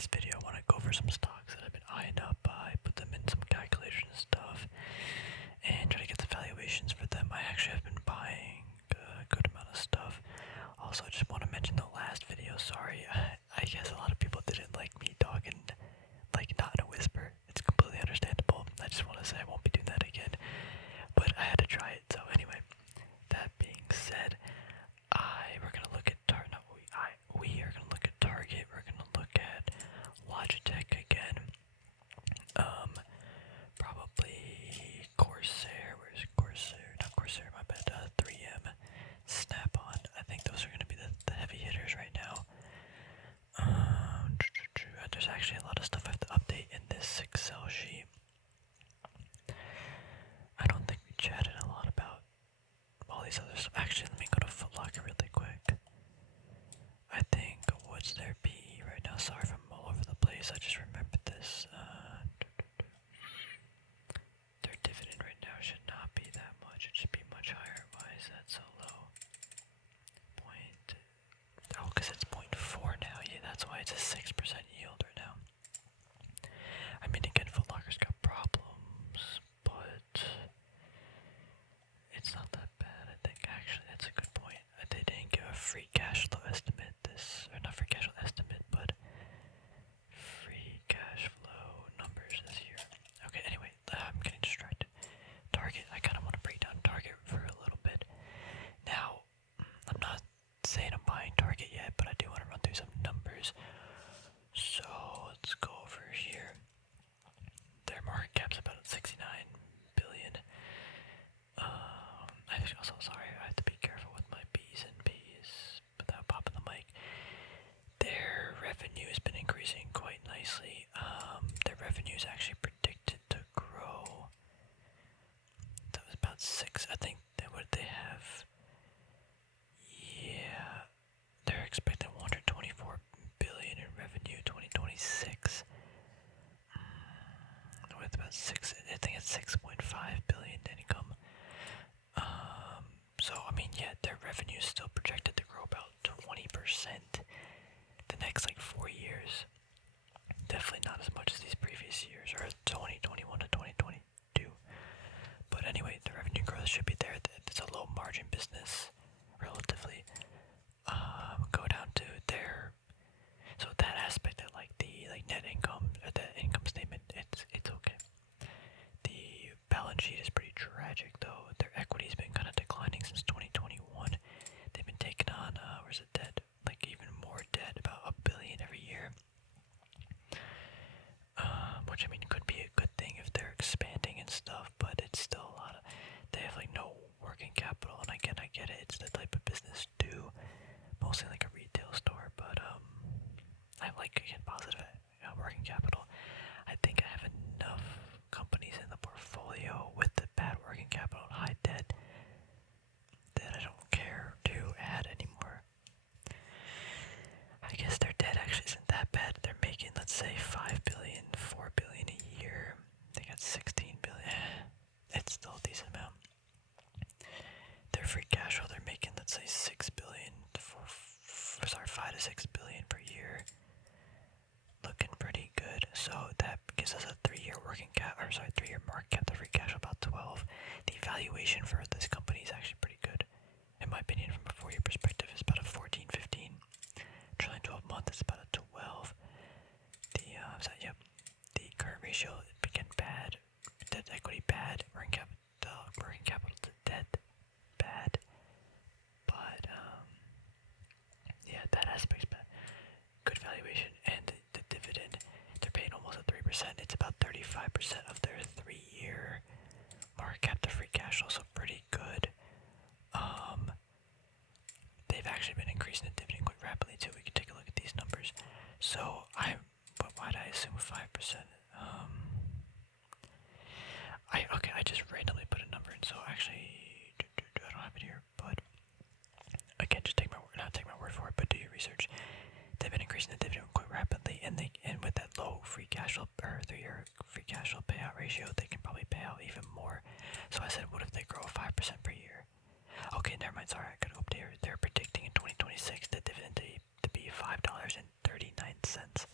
this video, I want to go over some stocks that I've been eyeing up. I put them in some calculations and stuff and try to get the valuations for them. I actually have been buying a good amount of stuff. Also, I just want to mention the last video. Sorry, I guess a lot of people didn't like me talking, like not in a whisper. It's completely understandable. I just want to say I won't be doing that again. But I had to try it. So anyway, that being said, we're gonna look at we are gonna look at Target. We're gonna look at Logitech again. Probably Corsair. Where's Corsair? Not Corsair. My bad. 3M, Snap-on. I think those are gonna be the heavy hitters right now. There's actually a lot of stuff I have to update in this Excel sheet. I don't think we chatted a lot about all these other stuff. Actually, let me go to Foot Locker really quick. I think, what's their PE right now? Sorry if I'm all over the place. I just remembered this. Their dividend right now should not be that much. It should be much higher. Why is that so low? Because it's 0.4 now. Yeah, that's why it's a 6% yield right now. I mean, again, Foot Locker's got problems, but it's not that bad, I think. Actually, that's a good point. They didn't give a free cash flow estimate or not free cash flow estimate, but free cash flow numbers this year. Okay, anyway, I'm getting distracted. Target, I kind of want to break down Target for a little bit. Now, I'm not saying I'm buying Target yet, but I do want to run through some numbers. So, let's go over here. Their market cap's about 69 billion. I'm also sorry, I have to be careful with my B's and B's without popping the mic. Their revenue has been increasing quite nicely. Their revenue is actually predicted to grow. That was about 6. I think what they have. Yeah, they're expecting 124 billion in revenue 2026. With about 6, I think it's 6.5 billion income. So I mean, yeah, their revenue is still projected to grow about 20% the next 4 years. Definitely not as much as these previous years, or 2021 to 2022. But anyway, the revenue growth should be there. It's a low margin business, relatively. Go down to their, so that aspect of the net income, or the income statement, it's okay. The balance sheet is pretty tragic though. Their equity's been kind of declining since 2021. They've been taking on, where's the debt? Even more debt, about $1 billion every year. Which I mean could be a good thing if they're expanding and stuff, but it's still a lot of, they have no working capital, and again, I get it, it's the type of business too, mostly like a retail store, but I like, again, positive working capital. I think I have enough companies in the portfolio with the bad working capital and high debt that I don't care to add anymore. I guess their debt actually isn't that bad. They're making, let's say, 5 billion, 4 billion a year. They got 16 billion. It's still a decent amount. Their free cash flow, they're making, let's say, 6 billion, 5 to 6 billion per year. Looking pretty good. So that gives us a 3-year market cap. The free cash flow about 12. The valuation for this company is actually pretty good. In my opinion, from a 4-year perspective, it's about a 14, 15. Trailing 12 month is about a 12. The current ratio is getting bad. Debt to equity bad. Working capital to debt bad. But yeah, that aspect's bad. Good valuation, and the dividend, they're paying almost at 3%. It's about 35% of their 3-year market cap to free cash flow, so pretty good. They've actually been increasing the dividend quite rapidly too. We can take a look at these numbers. So why did I assume 5%? I just randomly put a number in. So actually, I don't have it here, but again, just not take my word for it, but do your research. They've been increasing the dividend quite rapidly, and with that low free cash flow, or 3-year free cash flow payout ratio, they can probably pay out even more. So I said, what if they grow 5% per year? Okay, never mind. Sorry, I gotta go up there. They're predicting in 2026 the dividend to be $5.39.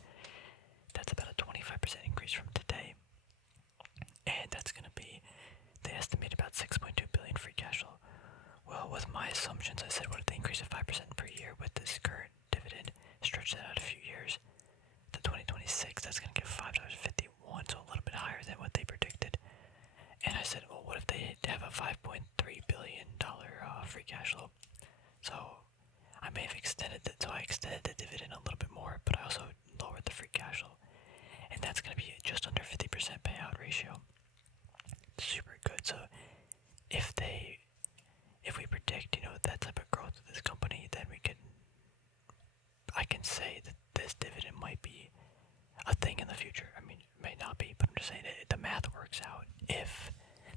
works out if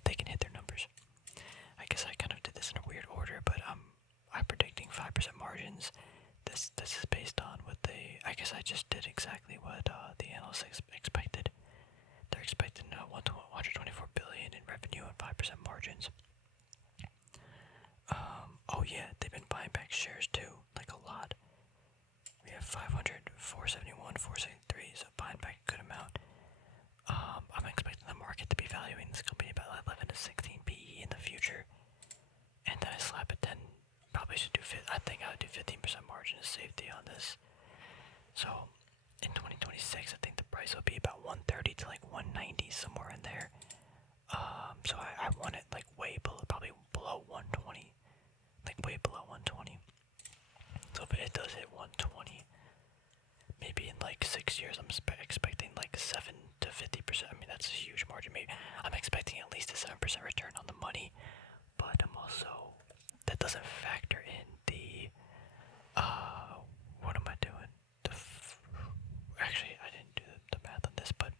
they can hit their numbers. I guess I kind of did this in a weird order, but I'm predicting 5% margins. This is based on what I guess I just did exactly what the analysts expected. They're expecting 124 billion in revenue and 5% margins. Oh yeah, they've been buying back shares too, like a lot. We have 500, 471, 473, so buying back a good amount. I'm expecting the market to be valuing this company about 11 to 16 PE in the future. And then I slap a 10, probably should do, I think I would do 15% margin of safety on this. So, in 2026, I think the price will be about 130 to like 190, somewhere in there. So I want it like way below, probably below 120, like way below 120. So if it does hit 120, maybe in like 6 years, I'm expecting like 7 to 50%. I mean, that's a huge margin. Maybe I'm expecting at least a 7% return on the money, but I'm also, that doesn't factor in the, what am I doing? Actually, I didn't do the math on this, but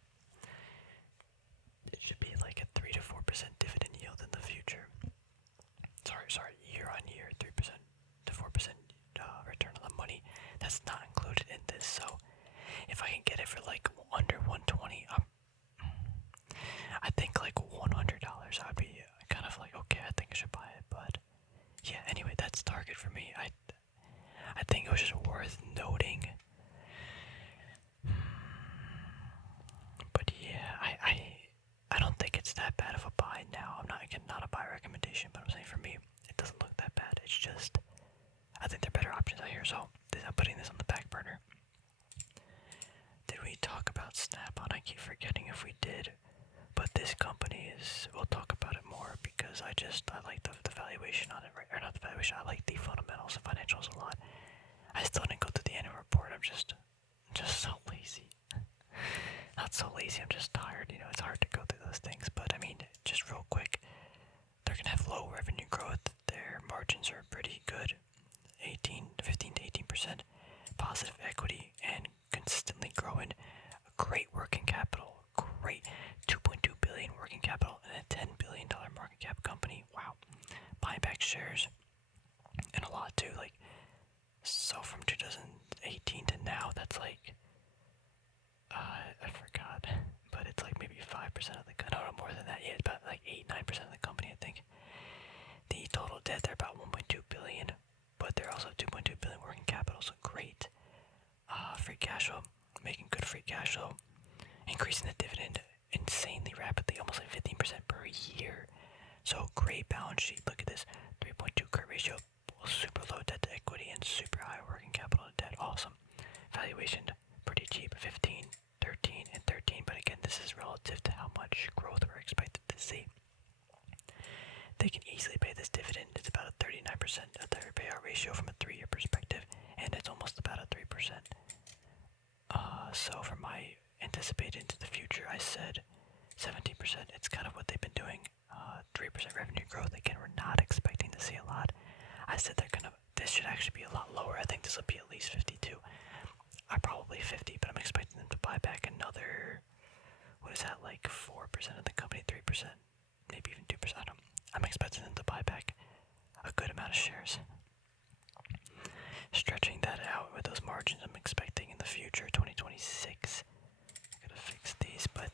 it should be like a 3 to 4% dividend yield in the future. Sorry, year on year, 3% to 4% return on the money. That's not included in this, so if I can get it for like under 120, I think like $100, I'd be kind of like, okay, I think I should buy it, but yeah, anyway, that's target for me. I think it was just worth noting. But yeah, I don't think it's that bad of a buy now. I'm not, again, not a buy recommendation, but I'm saying for me, it doesn't look that bad. It's just, I think there are better options out here, so I'm putting this on the back burner. Did we talk about Snap-on? I keep forgetting if we did, but this company is, we'll talk about it more because I like the valuation on it, right? Or not the valuation, I like the fundamentals and financials a lot. I still didn't go through the annual report. I'm just so lazy. Not so lazy, I'm just tired. It's hard to go through those things. But I mean, just real quick, they're gonna have low revenue growth. Their margins are pretty good, 15 to 18%. Positive equity and consistently growing. A great working capital. Great 2.2 billion working capital and a $10 billion market cap company. Wow. Buying back shares and a lot too. Like, so from 2018 to now, that's like, I forgot, but it's like maybe 5% of the, no, more than that. Yeah, it's about like 8-9% of the company, I think. The total debt, they're about 1.2 billion, but they're also 2.2 billion working capital, so great. Free cash flow, making good free cash flow, increasing the dividend insanely rapidly, almost like 15% per year. So great balance sheet. Look at this, 3.2 current ratio, super low debt to equity, and super high working capital to debt. Awesome. Valuation pretty cheap, 15, 13, and 13. But again, this is relative to how much growth we're expected to see. They can easily pay this dividend. It's about a 39% of their payout ratio from a 3-year perspective, and it's almost about a 3%. So for my anticipated into the future, I said 17%. It's kind of what they've been doing. 3% revenue growth. Again, we're not expecting to see a lot. I said this should actually be a lot lower. I think this will be at least 52. Probably 50, but I'm expecting them to buy back another, what is that, like 4% of the company, 3%, maybe even 2%. I'm expecting them to buy back a good amount of shares. Stretching that out with those margins, I'm expecting in the future, 2026. I'm gonna fix these, but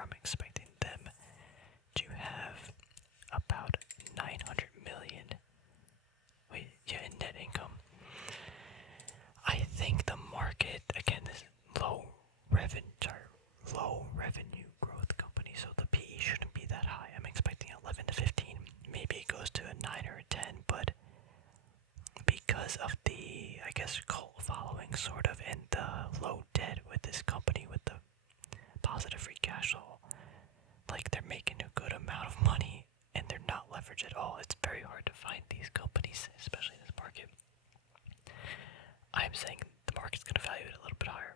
I'm expecting them to have about 900 million. In net income. I think the market, again, this low revenue growth company, so the PE shouldn't be that high. I'm expecting 11 to 15. Maybe it goes to a 9 or a 10, but because of the, I guess, cult following sort of, and the low debt with this company, with the positive free cash flow, like they're making a good amount of money and they're not leveraged at all. It's very hard to find these companies, especially in this market. I'm saying the market's going to value it a little bit higher.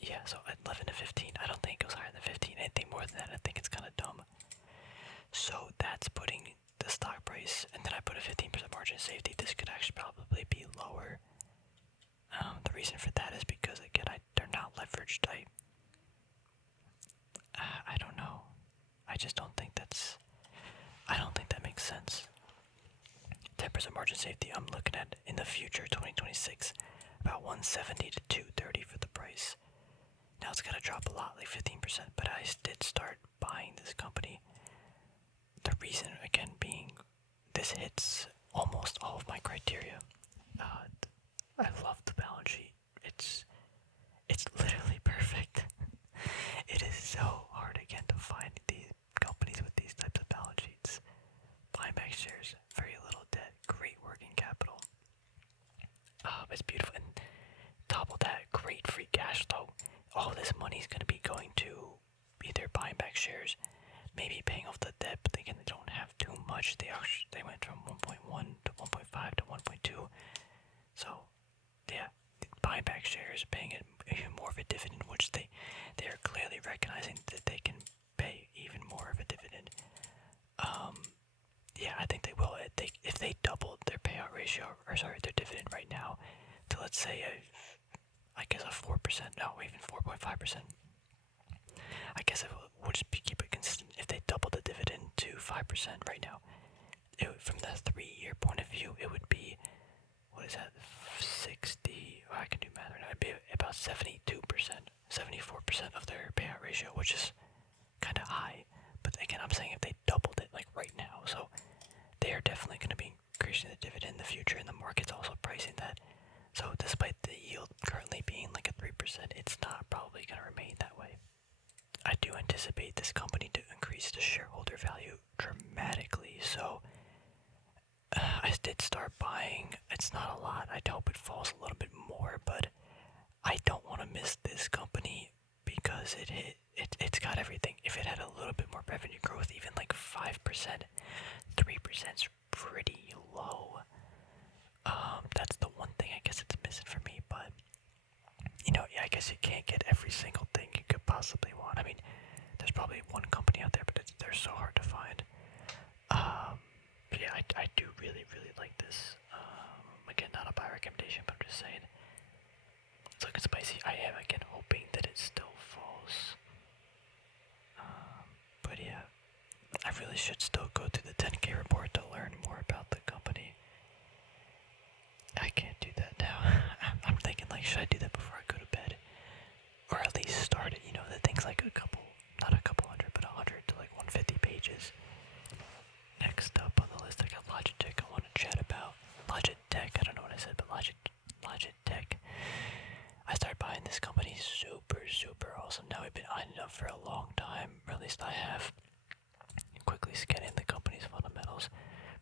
Yeah, so at 11 to 15, I don't think it goes higher than 15. Anything more than that, I think it's kind of dumb. So that's putting the stock price, and then I put a 15% margin of safety. This could actually probably be lower. The reason for that is because, again, they're not leveraged. I just don't think I don't think that makes sense. 10% margin safety, I'm looking at in the future, 2026, about 170 to 230 for the price. Now it's gonna drop a lot, like 15%, but I did start buying this company. The reason, again, being this hits almost all of my criteria. I love the balance sheet. It's literally perfect. It is so hard again to find these companies with these types of balance sheets. Buying back shares, very little debt, great working capital. It's beautiful, and top of that, great free cash flow. All this money is going to be going to either buying back shares, maybe paying off the debt, but again, they don't have too much. They went from 1.1 to 1.5 to 1.2. So, yeah, buying back shares, paying it even more of a dividend, which they are clearly recognizing that they can pay even more of a dividend. Yeah, I think they will. If they doubled their payout ratio, or sorry, their dividend right now, to let's say I guess a 4%, no, even 4.5%. I guess it would just keep it consistent. If they double the dividend to 5% right now, from the 3-year point of view, it would be, what is that, 60, I can do math right now, it'd be about 72%, 74% of their payout ratio, which is kind of high. But again, I'm saying if they doubled it, like right now, so they are definitely going to be increasing the dividend in the future, and the market's also pricing that. So despite the yield currently being like a 3%, it's not probably going to remain that way. I do anticipate this company to increase the shareholder value dramatically, so I did start buying. It's not a lot. I'd hope it falls a little bit more, but I don't want to miss this company because it's got everything. If it had a little bit more revenue growth, even like 5%, 3% is pretty low. That's the one thing I guess it's missing for me, but yeah, I guess you can't get every single thing you could possibly want. I mean, there's probably one company out there, but they're so hard to find. But yeah, I do really, really like this. Again, not a buy recommendation, but I'm just saying. It's looking spicy. I am, again, hoping that it still falls. But yeah, I really should still go through the 10K report to learn more about the company. I can't do that now. I'm thinking, like, should I do that before I go to bed? Or at least start it, the things like not a couple hundred, but 100 to like 150 pages. Next up on the list, I got Logitech. I want to chat about Logitech. I don't know what I said, but Logitech. I started buying this company, super, super awesome. Now we've been eyeing it up for a long time, or at least I have. Quickly scanning the company's fundamentals.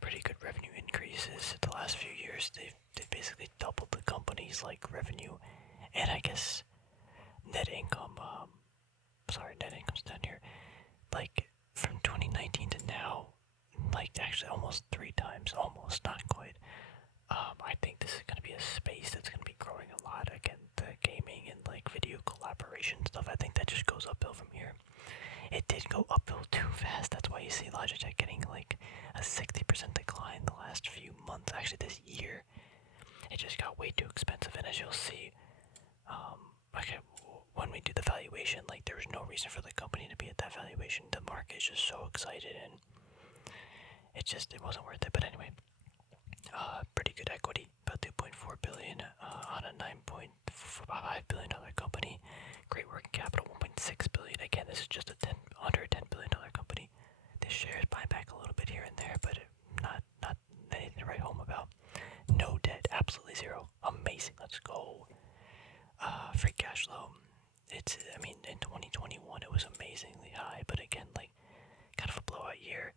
Pretty good revenue increases. The last few years, they've basically doubled the company's like revenue, and I guess net income. Net income's down here. Like from 2019 to now, like actually almost 3 times. Almost, not quite. I think this is gonna be a space that's gonna be growing a lot. Again, the gaming and like video collaboration stuff. I think that just goes uphill from here. It did go uphill too fast. That's why you see Logitech getting like a 60% decline the last few months. Actually, this year, it just got way too expensive. And as you'll see, when we do the valuation, like there was no reason for the company to be at that valuation. The market is just so excited, and it wasn't worth it. But anyway, pretty good equity, about 2.4 billion on a 9.5 billion dollar company. Great working capital, 1.6 billion. Again, this is just under a $10 billion company. This share is buying back a little bit here and there, but not anything to write home about. No debt, absolutely zero. Amazing, let's go. Free cash flow. In 2021 it was amazingly high, but again, like kind of a blowout year.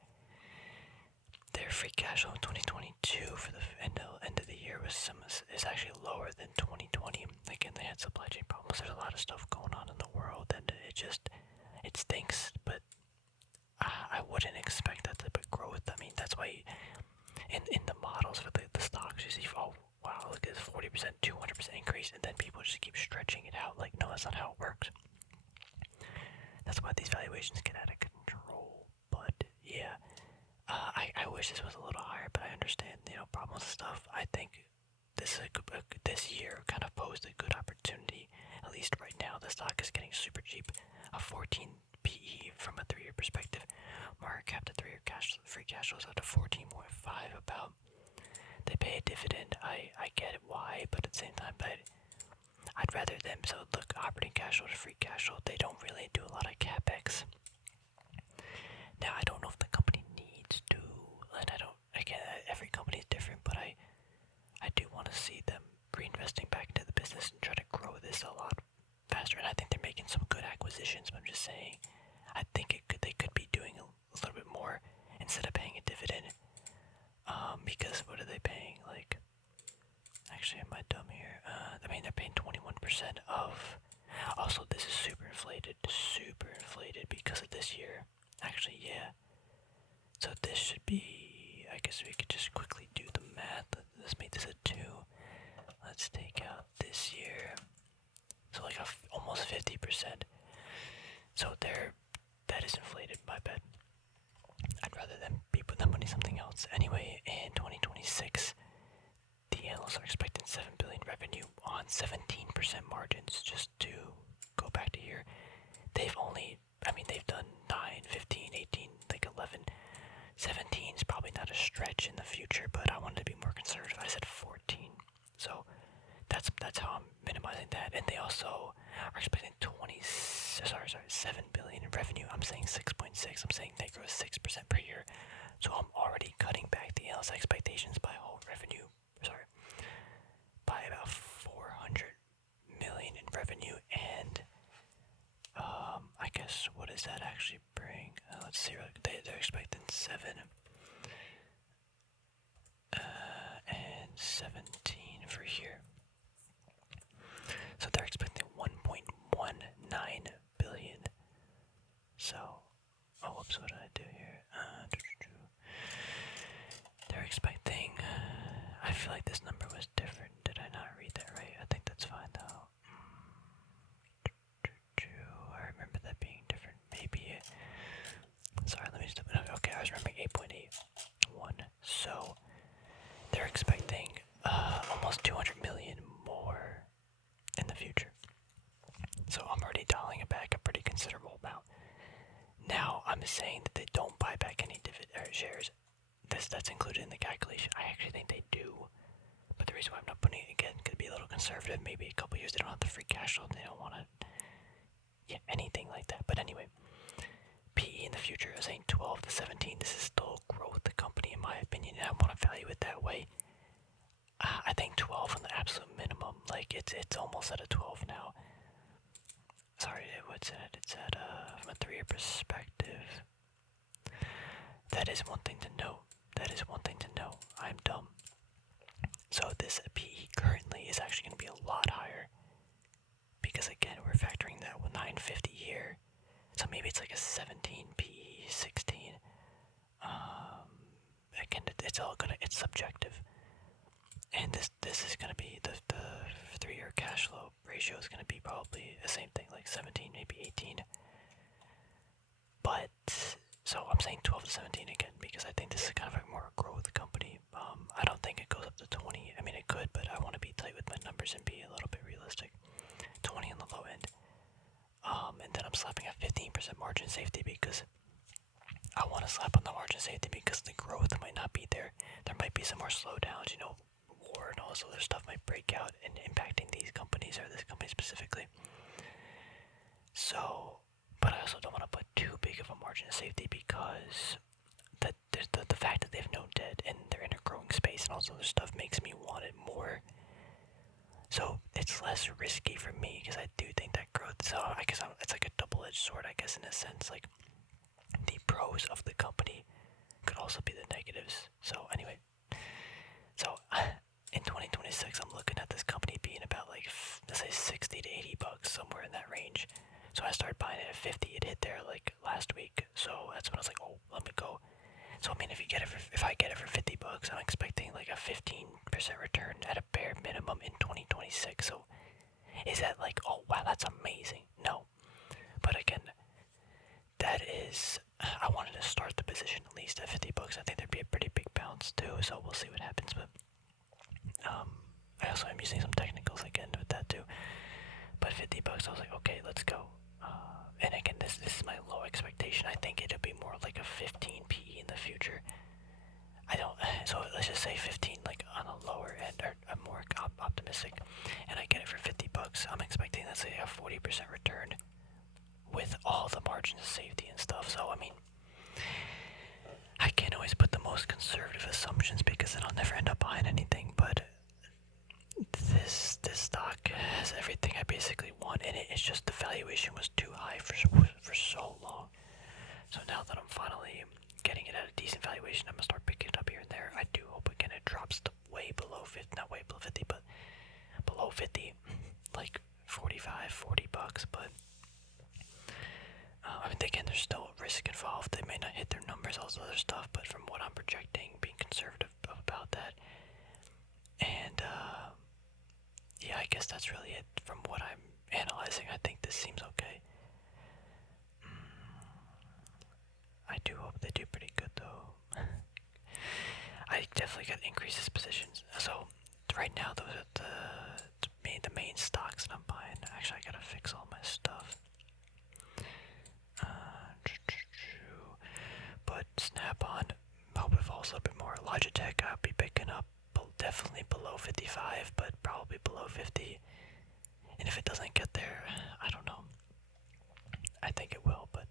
Their free cash flow in 2022 for the end of the year is actually lower than 2020. Again, they had supply chain problems. There's a lot of stuff going on in the world, and it stinks. But I wouldn't expect that type of growth. I mean, that's why in the models for the stocks, you see, oh wow, look at this 40%, 200% increase, and then people just keep stretching it out. Like, no, that's not how it works. That's why these valuations get out of control. But yeah. I wish this was a little higher, but I understand, problems and stuff. I think this year kind of posed a good opportunity. At least right now, the stock is getting super cheap. A 14 PE PE from a 3-year perspective. Market cap to 3-year free cash flow is out to 14.5 about. They pay a dividend. I get it why, but at the same time, I'd rather them. So look, operating cash flow to free cash flow, they don't really do a lot of capex. Now I don't know if the company needs to, and again, every company is different, but I do want to see them reinvesting back into the business and try to grow this a lot faster. And I think they're making some good acquisitions, but I'm just saying, I think they could be doing a little bit more instead of paying a dividend. Because what are they paying? Like, actually, am I dumb here? I mean, they're paying 21% of. Also, this is super inflated because of this year. Actually, yeah. So this should be. I guess we could just quickly do the math. Let's make this a 2. Let's take out this year. So like almost 50%. So that is inflated. My bad. I'd rather them be putting that money something else. Anyway, in 2026, the analysts are expecting $7 billion revenue on 17% margins. Just to go back to here, they've done 9, 15, 18, like 11. 17 is probably not a stretch in the future, but I wanted to be more conservative. I said 14. So that's how I'm minimizing that. And they also are expecting 7 billion in revenue. I'm saying 6.6. I'm saying they grow 6% per year. So I'm already cutting back the analyst expectations by by about 400 million in revenue. And I guess what does that actually bring? Let's see. They're expecting 7 and 17 for here. So they're expecting 1.19 billion. So, whoops, what did I do here? They're expecting. I feel like this number was different. Did I not read that right? I think that's fine though. I remember that being different. Maybe. Sorry, let me just. Okay, I was remembering 8.81. So they're expecting almost 200 million more in the future. So I'm already dialing it back a pretty considerable amount. Now I'm saying that they don't buy back any shares. That's included in the calculation. I actually think they do. But the reason why I'm not putting it again could be a little conservative. Maybe a couple years they don't have the free cash flow and they don't want to. Yeah, anything like that. But anyway, PE in the future is saying 12 to 17. This is still growth the company in my opinion, and I want to value it that way. I think 12 on the absolute minimum. Like it's almost at a 12 now. Sorry, what's it? It's at from a 3-year perspective. That is one thing to note. I'm dumb. So this PE currently is actually going to be a lot higher. Because again, we're factoring that with 950 here. So maybe it's like a 17 PE, 16. Again, it's subjective. And this is gonna be the 3-year cash flow ratio is gonna be probably the same thing, like 17, maybe 18. But so I'm saying 12 to 17 again because I think this is kind of a more growth company. I don't think it goes up to 20. I mean it could, but I want to be tight with my numbers and be a little bit realistic. 20 on the low end. And then I'm slapping a 15% margin safety because I want to slap on the margin safety because the growth might not be there. There might be some more slowdowns, war and all this other stuff might break out and impacting these companies or this company specifically. So, but I also don't want to put too big of a margin of safety because the fact that they have no debt and they're in a growing space and all this other stuff makes me want it more. So it's less risky for me because I do think that growth. So I guess it's like a double-edged sword, I guess, in a sense. Like the pros of the company could also be the negatives. So anyway, so in 2026, I'm looking at this company being about like let's say 60 to 80 bucks, somewhere in that range. So I started buying it at 50. It hit there like last week. So that's when I was like, oh, let me go. So I mean, if I get it for 50 bucks, I'm expecting like a 15% return at a bare minimum in 2026. So is that like, oh wow, that's amazing? No, but again, that is, I wanted to start the position at least at 50 bucks. I think there'd be a pretty big bounce too. So we'll see what happens. But I also am using some technicals again with that too. But 50 bucks, I was like, okay, let's go. And again, this is my low expectation. I think it'll be more like a 15 PE in the future. I don't. So let's just say 15, like on a lower end, or I'm more optimistic, and I get it for $50. I'm expecting, let's say, a 40% return with all the margins of safety and stuff. So I mean, I can't always put the most conservative assumptions because then I'll never end up buying anything. But this stock has everything I basically want in it. It's just the valuation was too high for so long. So now that I'm finally getting it at a decent valuation, I'm gonna start picking it up here and there. I do hope again it drops to way below 50, not way below 50, but below 50, like 45, $40. But I mean, again, there's still risk involved. They may not hit their numbers, all this other stuff. But from what I'm projecting, being conservative about that, and yeah, I guess that's really it. From what I'm analyzing, I think this seems okay. I do hope they do pretty good though. I definitely got increases positions. So right now, those are the main stocks that I'm buying. Actually, I gotta fix all my stuff. But Snap-on, hope it falls a little bit more. Logitech, I'll be picking up definitely below 55, but probably below 50. And if it doesn't get there, I don't know. I think it will, but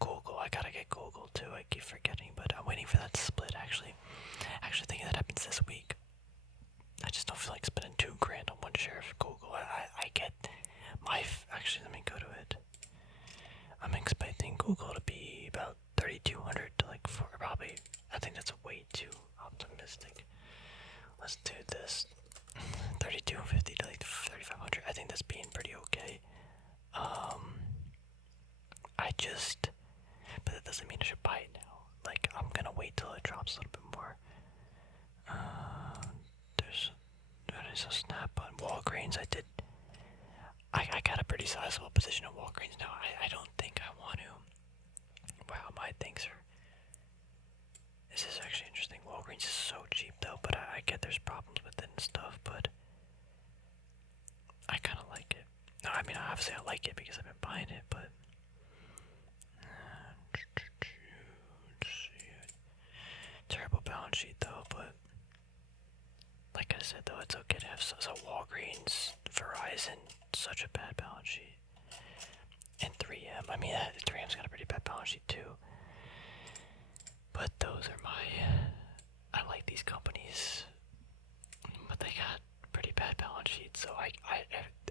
Google, I gotta get Google too. I keep forgetting, but I'm waiting for that split actually. Actually thinking that happens this week. I just don't feel like spending $2,000 on one share of Google. I get my, actually let me go to it. I'm expecting Google to be about 3,200 to like probably, I think that's way too optimistic. Let's do this. 3,250 to like 3,500. I think that's being pretty okay. But that doesn't mean I should buy it now. Like, I'm gonna wait till it drops a little bit more. That is a Snap-on. Walgreens, I got a pretty sizable position in Walgreens now. I don't think I want to. Wow, my things are. This is actually interesting. Walgreens is so cheap though, but I get there's problems with it and stuff, but I kind of like it. No, I mean, obviously I like it because I've been buying it, but terrible balance sheet though, but like I said though, it's okay to have so Walgreens, Verizon, such a bad balance sheet. And 3M, I mean, 3M's got a pretty bad balance sheet too. But those are I like these companies, but they got pretty bad balance sheets, so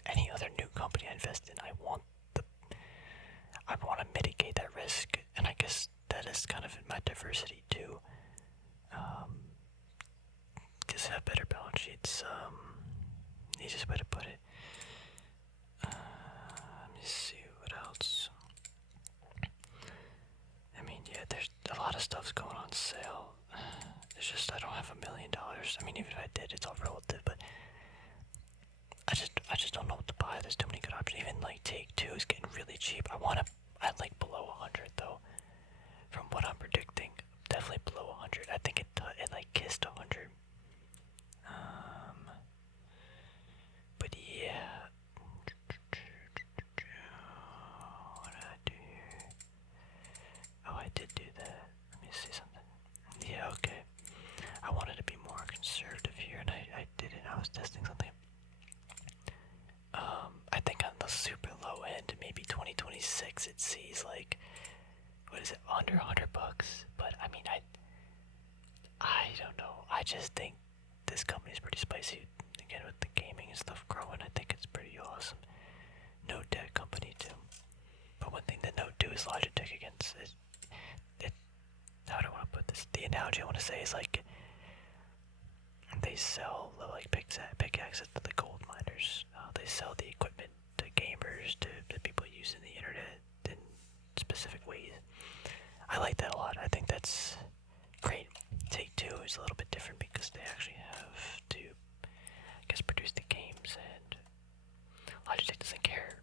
any other new company I invest in, I want to mitigate that risk, and I guess that is kind of in my diversity too. Just have better balance sheets, easiest way to put it. Let me see what else. I mean, yeah, there's a lot of stuff's going on sale. It's just I don't have $1 million. I mean, even if I did, it's all relative, but I just don't know what to buy. There's too many good options. Even like Take-Two is getting really cheap. I'd like below 100 though. From what I'm predicting, definitely below 100. I think it like kissed 100. But yeah. What did I do here? Oh, I did do that. Let me see something. Yeah, okay. I wanted to be more conservative here, and I did it. I was testing something. I think on the super low end, maybe 2026, it sees like, what is it, under $100. But I mean, I don't know. I just think this company's pretty spicy. Again, with the gaming and stuff growing, I think it's pretty awesome. No tech company too. But one thing to note too is Logitech against it. How do I want to put this? The analogy I want to say is like they sell the like pickaxes to the gold miners. They sell the equipment to gamers, to people using the internet in specific ways. I like that a lot. I think that's great. Take-Two is a little bit different because they actually have to, I guess, produce the games, and Logitech doesn't care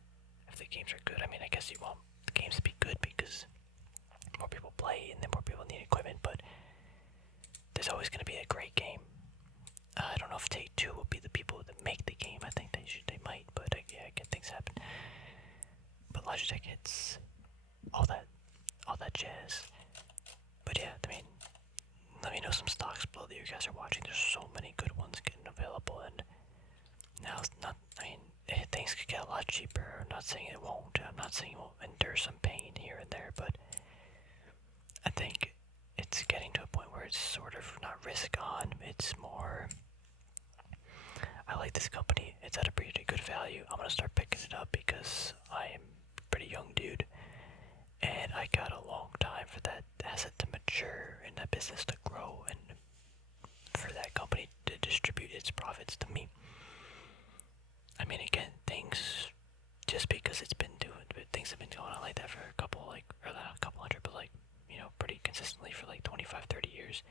if the games are good. I mean, I guess you want the games to be good because more people play and then more people need equipment, but there's always going to be a great game. I don't know if Take-Two will be the people that make the game. I think they might, but yeah, again, things happen. But Logitech hits, all that jazz. But yeah, I mean, let me know some stocks below that you guys are watching. There's so many good ones getting available, and now it's not. I mean, things could get a lot cheaper. I'm not saying it won't. I'm not saying it won't endure some pain here and there, but I think it's getting to a point where it's sort of not risk on. It's more, I like this company. It's at a pretty good value. I'm gonna start picking it up because I am a pretty young dude, and I got a long time for that asset to mature and that business to grow, and for that company to distribute its profits to me. I mean, again, things, just because things have been going on like that for a couple, or not a couple hundred, but pretty consistently for 25, 30 years,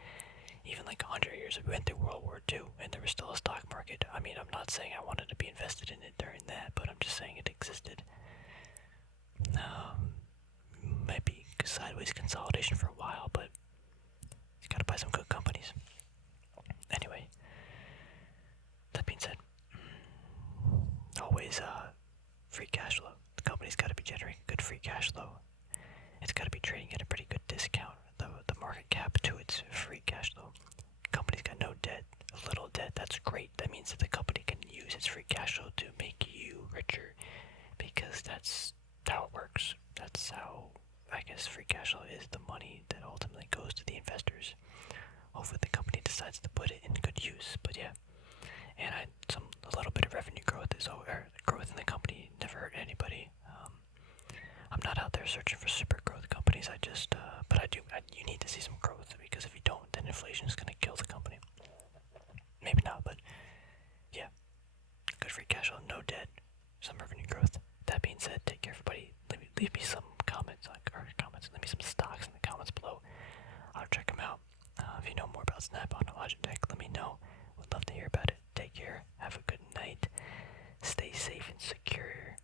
even 100 years. We went through World War II and there was still a stock market. I mean, I'm not saying I wanted to be invested in it during that, but I'm just saying it existed. Might be sideways consolidation for a while, but you gotta buy some good companies. Anyway, that being said, always free cash flow. The company's got to be generating good free cash flow. It's got to be trading at a pretty good discount. The market cap to its free cash flow. Company's got no debt, a little debt. That's great. That means that the company can use its free cash flow to make you richer, because that's how it works. That's how, I guess, free cash flow is the money that ultimately goes to the investors. Hopefully the company decides to put it in good use. But yeah, and a little bit of revenue growth growth in the company never hurt anybody. I'm not out there searching for super growth companies. But you need to see some growth, because if you don't, then inflation is going to kill the company. Maybe not, but yeah, good free cash flow, no debt, some revenue growth. That being said, take care, everybody. Leave me some comments, leave me some stocks in the comments below. I'll check them out. If you know more about Snap-on or Logitech, let me know. Would love to hear about it. Take care. Have a good night. Stay safe and secure.